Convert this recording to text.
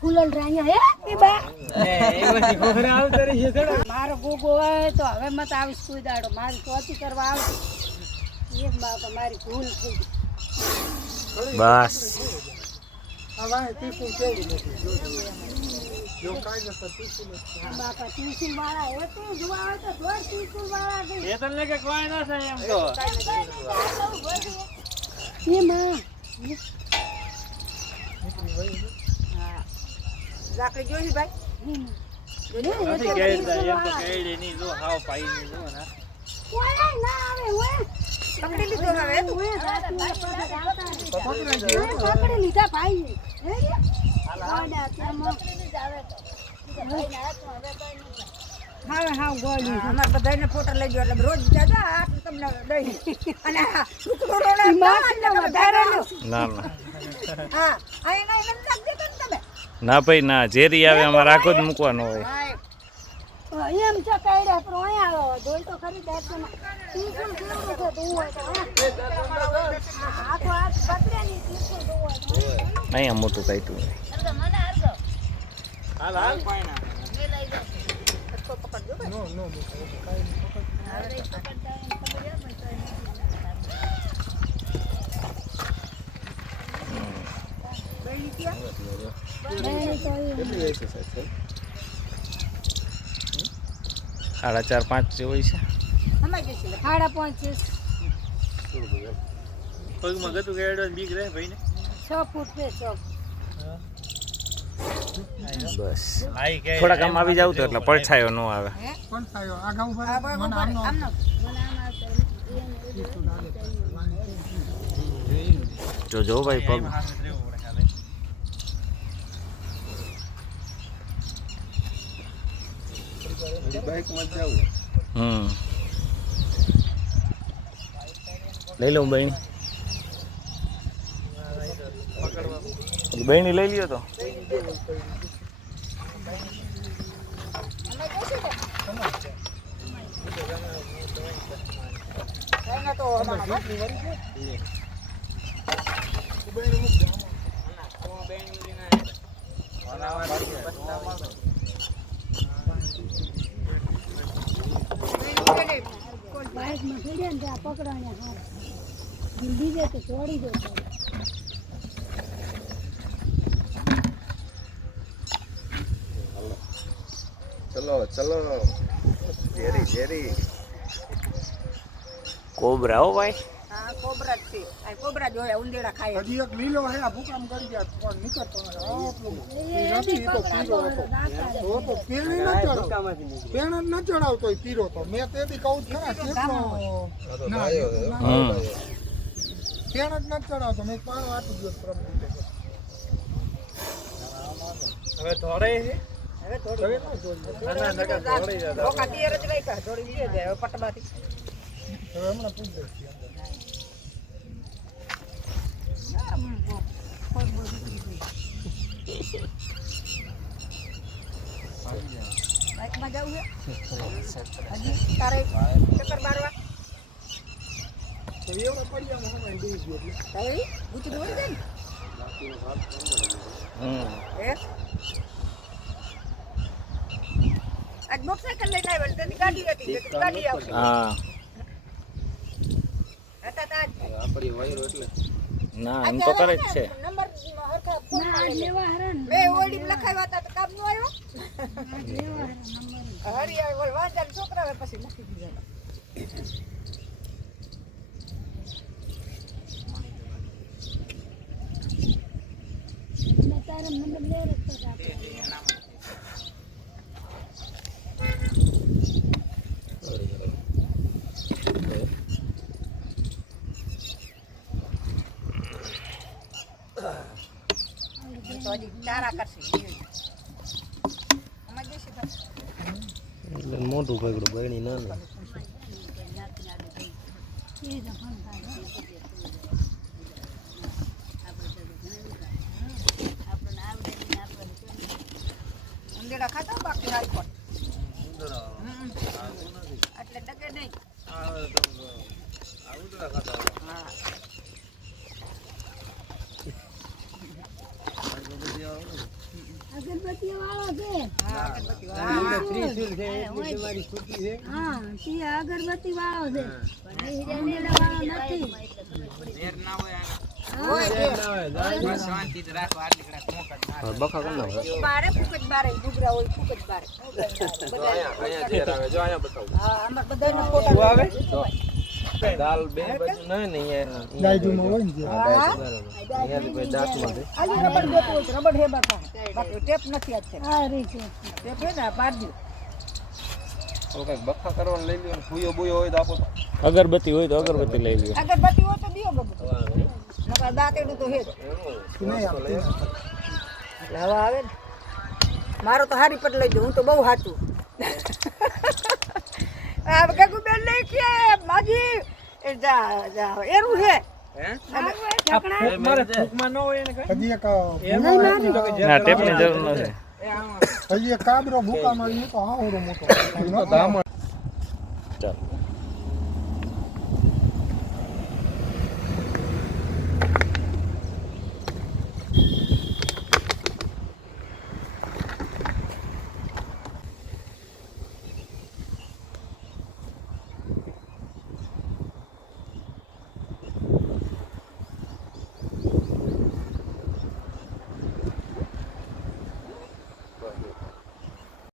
ફૂલલ રાયા હે બા મારો ગોગો હોય તો હવે મત આવીશ કોઈ દાડો મારી ચોથી કરવા આવે એક બાપા મારી ભૂલ થઈ બસ બાપા ત્રિશુલ વાળા એ તો જોવા આવે તો જોર ત્રિશુલ વાળા એ તને કે કોઈ ના થાય એમ તો એ માં હા લાકડી જોઈ ભાઈ નથી કેડતા એમ તો કેડે ની જો હાવ પાઈ ની જો ના ઓય ના આવે ઓય પકડી લીધો હવે પકડી લીધા ભાઈ હે હા હા ગોળી અમાર બધાને ફોટો લઈ ગયો એટલે રોજ જાજા આ તમને દઈ અને ટુકડો રોડે ના ના હા આઈ ના એમ લાગ દે તમે ના ભાઈ ના ઝેરી આવે અમારે આખો જ મૂકવાનો હોય એમ છે કાયડા પણ અહીંયા આવ્યો જોઈ તો ખરી દાંતમાં તીસું કેવું છે તું હોય તો આખો હાથ પકડે ની તીસું તું હોય અહીંયા મોટું કાઢ્યું હાલ હાલ કોઈ ના મે લઈ જાવ તો પકડજો ભાઈ નો બેલી ક્યાં 4.5 જેવું છે અમાય જશે 5.5 પગમાં ગતું કેડો બીક રહે ભાઈ ને 6 ફૂટ છે 6 બસ આઈ કે થોડા કામ આવી જાવ તો એટલે પડછાયો ન આવે પડછાયો આગા ઉપર મને આમનો જો ભાઈ પગ બાઈક માં જાવ લઈ લઉં બહેન બહેની લઈ લ્યો તો એના તો અમારો બાઇકમાં ભીડે ને ત્યાં પકડાને હાર બીજે તો ચોડી દો ચલો ચલો જેરી કોબરા હો ભાઈ હા કોબરા છે આ કોબરા જોયા ઉંદેડા ખાય હજી એક લીલો હે આ ભૂકામ કરી ગયા પણ નીકળતો નથી તો પીરો હતો તો પેણી ન ચડાવ પેણ ન ચડાવતો પીરો તો મેં તેથી કહું ખરા કેટલો ના પેણ જ ન ચડાવતો મેં પાણો આપી ગયો પ્રમ હવે થોડે હવે થોડી ના થોડી ઓકા તિયર જ ગઈ કા થોડી લીએ જાય પટબાથી હવે હમણાં પૂછ દઈશ બાઈકમાં જવું છે હજી તારે ચક્કર મારવા તો એવડા પડિયામાં હમણાં દઈ ગયો એટલે તારે ગુચી દોડી દે ને હે આજ મોટરસાઇકલ લઈને આવ્યો તેની ગાડી હતી ગાડી આવશે હા હતા તાજ આપણી વાયરો એટલે ના એમ તો કરે જ છે નંબર હરખા ફોન ના લેવા હરણ મે ઓડી લખાવ્યા હતા તો કામ નો આવ્યો લેવા હરણ નંબર હરી આવ્યો વાંચા છોકરા પછી લખી દીધા મેં તારા નંબર લે રખતો તો હજી ચારા કરશે અમાર જશે એટલે મોટું પકડું બહેણી ના એ તો ફોન થાય ઉંદેડા ખાતા બાકી હાલ પણ એટલે ડગે નહીં હા અગરબત્તી વાળો છે હા અગરબત્તી વાળો. હા તી અગરબત્તી વાળો છે પણ એ ઉંદેડા વાળો નથી હોય છે. બસ શાંતિથી રાખો, આટલી કડા મોકટ ના. બખા કરી નાખો. બારે ફૂકટ બારે ગુજરા હોય ફૂકટ બારે. હા આમાં બધાના ફોટા આવે. દાલ બે બાજુ નહીં ને અહીંયા ડાયજુમાં હોય ને જે. હા અહીંયાથી કોઈ દાંતમાં દે. આજે રબડ ગોતો હોય તો રબડ હે બાપા. બાકી ટેપ નથી આજ છે. આ રી છે ટેપ હે ને પાડ દો. તો કઈક બખા કરવાનું લઈ લ્યો. ભૂયો બુયો હોય તો આપો. અગરબત્તી હોય તો અગરબત્તી લઈ લ્યો. અગરબત્તી હોય તો દિયો ગમે. નકર દાંતેડું તો હે જ. નહીં આપતી. એટલે હવા આવે ને. મારો તો હારી પટ લઈ દો, હું તો બહુ સાચું. આ કાકુ બેન લઈ કે માજી એ જા એરું છે. હજી એક ના ટેપની જરૂર નથી. હજી એક કાબરો ભૂકા મારી તો હાવડો મોટો ચાલો